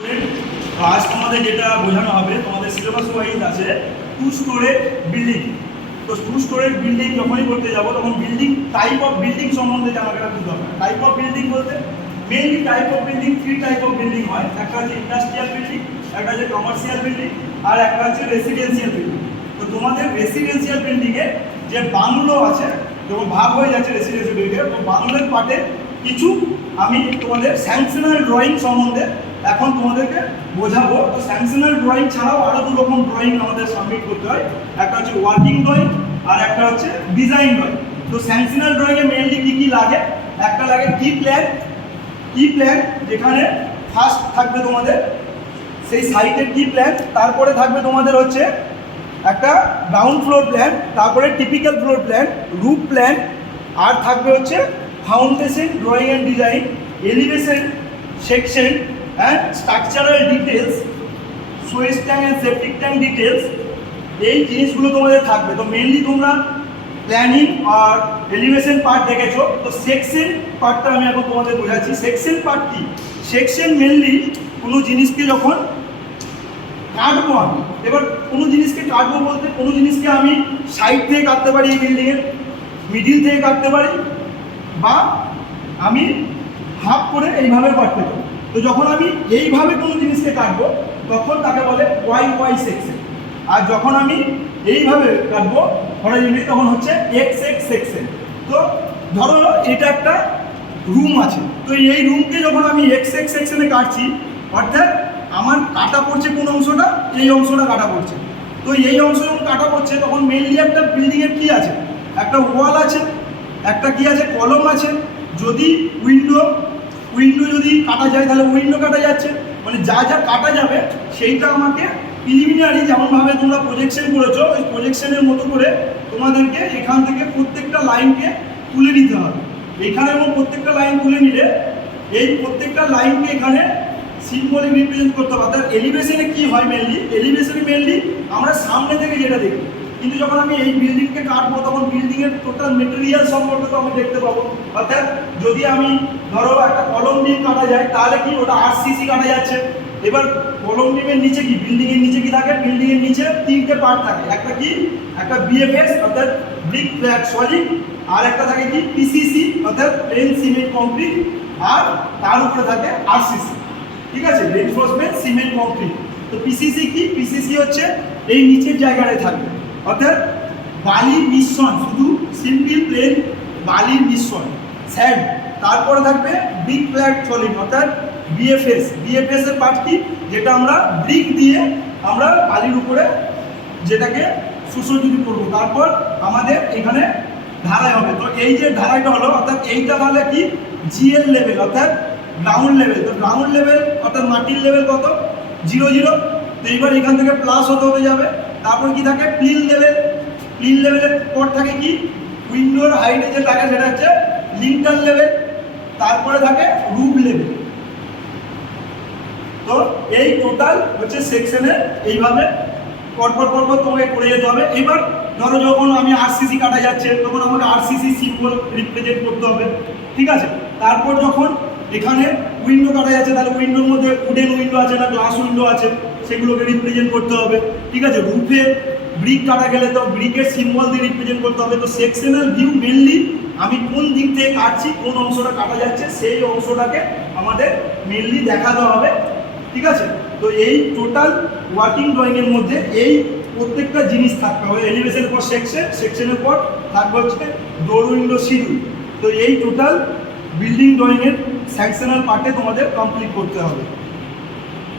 তো আজ তোমাদের যেটা বোঝানো হবে, তোমাদের সিলেবাস ওয়াইজ আছে 2 স্টোরেজ বিল্ডিং। তো 2 স্টোরেজ বিল্ডিং যখনই করতে যাবো তখন বিল্ডিং টাইপ অফ বিল্ডিং সম্বন্ধে জানাটা খুব দরকার। টাইপ অফ বিল্ডিং বলতে mainly type of building 3 type of building হয়। একটা হচ্ছে ইন্ডাস্ট্রিয়াল বিল্ডিং, একটা হচ্ছে কমার্শিয়াল বিল্ডিং, আর একটা হচ্ছে রেসিডেন্সিয়াল বিল্ডিং। তো তোমাদের রেসিডেন্সিয়াল বিল্ডিংয়ে যে বাংলো আছে, যখন ভাগ হয়ে যাচ্ছে রেসিডেন্সিয়াল বিল্ডিংয়ে, তো বাংলোর পার্টে কিছু আমি তোমাদের স্যাংশনাল ড্রয়িং সম্বন্ধে এখন তোমাদেরকে বোঝাবো। তো স্যাংশনাল ড্রয়িং ছাড়াও আরও 2 রকম ড্রয়িং আমাদের সাবমিট করতে হয়। একটা হচ্ছে ওয়ার্কিং ড্রয়িং আর একটা হচ্ছে ডিজাইন ড্রয়িং। তো স্যাংশনাল ড্রয়িংয়ে মেনলি কী কী লাগে? একটা লাগে কি প্ল্যান, যেখানে ফার্স্ট থাকবে তোমাদের সেই সাইটের কি প্ল্যান, তারপরে থাকবে তোমাদের হচ্ছে একটা গ্রাউন্ড ফ্লোর প্ল্যান, তারপরে typical floor plan, roof plan, আর থাকবে হচ্ছে foundation drawing and design, elevation section and structural details, switch tank and septic tank details. এই জিনিসগুলো তোমাদের থাকবে। তো মেনলি তোমরা প্ল্যানিং আর এলিভেশন পার্ট দেখেছো, তো সেকশন পার্টটা আমি এখন তোমাদের বোঝাচ্ছি। সেকশন পার্ট কি? সেকশন মেনলি কোনো জিনিসকে যখন কাটবো আমি, এবার কোনো জিনিসকে কাটবো বলতে কোনো জিনিসকে আমি সাইড থেকে কাটতে পারি, এই বিল্ডিংয়ের মিডিল থেকে কাটতে পারি, বা আমি হাফ করে এইভাবে কাটতে পারি। তো যখন আমি এইভাবে কোনো জিনিসকে কাটবো তখন তাকে বলে ওয়াই সেকশন, আর যখন আমি এইভাবে কাটবো হরাইজন্টালি তখন হচ্ছে এক্স সেকশন। তো ধরো এটা একটা রুম আছে, তো এই রুমকে যখন আমি এক্স সেকশনে কাটছি, অর্থাৎ আমার কাটা পড়ছে কোন অংশটা, এই অংশটা কাটা পড়ছে। তো এই অংশ যখন কাটা পড়ছে তখন মেনলি একটা বিল্ডিংয়ের কী আছে, একটা ওয়াল আছে, একটা কি আছে, কলম আছে। যদি উইন্ডো যদি কাটা যায় তাহলে উইন্ডো কাটা যাচ্ছে, মানে যা যা কাটা যাবে সেইটা আমাকে প্রিলিমিনারি যেমনভাবে তোমরা প্রজেকশন করেছো, ওই প্রজেকশনের মতো করে তোমাদেরকে এখান থেকে প্রত্যেকটা লাইনকে তুলে নিতে হবে। এখানে এবং প্রত্যেকটা লাইন তুলে নিলে এই প্রত্যেকটা লাইনকে এখানে সিম্বলিক রিপ্রেজেন্ট করতে হবে। অর্থাৎ এলিভেশনে কী হয়, মেনলি আমরা সামনে থেকে যেটা দেখি, কিন্তু যখন আমি এই বিল্ডিংকে কাটবো তখন বিল্ডিংয়ের টোটাল মেটেরিয়াল সম্পর্কে তো আমি দেখতে পাবো। অর্থাৎ যদি আমি ধরো একটা কলম বিম কাটা যায় তাহলে কি ওটা আরসিসি কাটা যাচ্ছে। এবার কলম বিমের নিচে কি, বিল্ডিংয়ের নিচে কি থাকে, বিল্ডিংয়ের নিচে 3টে পার্ট থাকে। একটা কি, একটা বিএফএস অর্থাৎ ব্রিক ফ্ল্যাট সলিড, আর একটা থাকে কি পিসিসি অর্থাৎ প্লেন সিমেন্ট কংক্রিট, আর তার উপরে থাকে আরসিসি। ঠিক আছে, রেইনফোর্সমেন্ট সিমেন্ট কংক্রিট। তো পিসিসি কি, পিসিসি হচ্ছে এই নিচের জায়গাটায় থাকবে, অর্থাৎ বালির মিশ্রণ, শুধু সিম্পল প্লেন বালির মিশ্রণ স্যান্ড। তারপরে থাকবে ব্রিক ফ্ল্যাট সলিড অর্থাৎ বিএফএস এর পার্ট কি, যেটা আমরা ব্রিক দিয়ে আমরা বালির উপরে যেটাকে সুসজ্জিত করবো। তারপর আমাদের এখানে ঢালাই হবে। তো এই যে ঢালাইটা হলো, অর্থাৎ এইটা তাহলে কি জিএল লেভেল অর্থাৎ গ্রাউন্ড লেভেল। তো গ্রাউন্ড লেভেল অর্থাৎ মাটির লেভেল কত, 0 তো এইবার এখান থেকে প্লাস হতে যাবে। তারপর কি থাকে প্লিন লেভেলের পর থাকে কি উইন্ডোর হাইটে যে থাকে সেটা হচ্ছে লিন্টার লেভেল। তারপরে থাকে রুফ লেভেল। তো এই টোটাল হচ্ছে সেকশনে এইভাবে পরপর তোমাকে করে যেতে হবে। এবার ধরো যখন আমি আরসিসি কাটা যাচ্ছে তখন আমাকে আরসিসি সিম্বল রিপ্রেজেন্ট করতে হবে, ঠিক আছে। তারপর যখন এখানে উইন্ডো কাটা যাচ্ছে তাহলে উইন্ডোর মধ্যে উডেন উইন্ডো আছে না গ্লাস উইন্ডো আছে, সেগুলোকে রিপ্রেজেন্ট করতে হবে, ঠিক আছে। রুফে ব্রিক কাটা গেলে তো ব্রিকের সিম্বল দিয়ে রিপ্রেজেন্ট করতে হবে। তো সেকশনাল ভিউ মেনলি আমি কোন দিক থেকে কাটছি, কোন অংশটা কাটা যাচ্ছে সেই অংশটাকে আমাদের মেনলি দেখাতে হবে, ঠিক আছে। তো এই টোটাল ওয়ার্কিং ড্রয়িংয়ের মধ্যে এই প্রত্যেকটা জিনিস থাকতে হবে। এলিভেশনের পর সেকশনের পর থাকবে হচ্ছে ডোর উইন্ডো শিডিউল। তো এই টোটাল বিল্ডিং ড্রয়িংয়ের স্যাংশনাল পার্টে তোমাদের কমপ্লিট করতে হবে।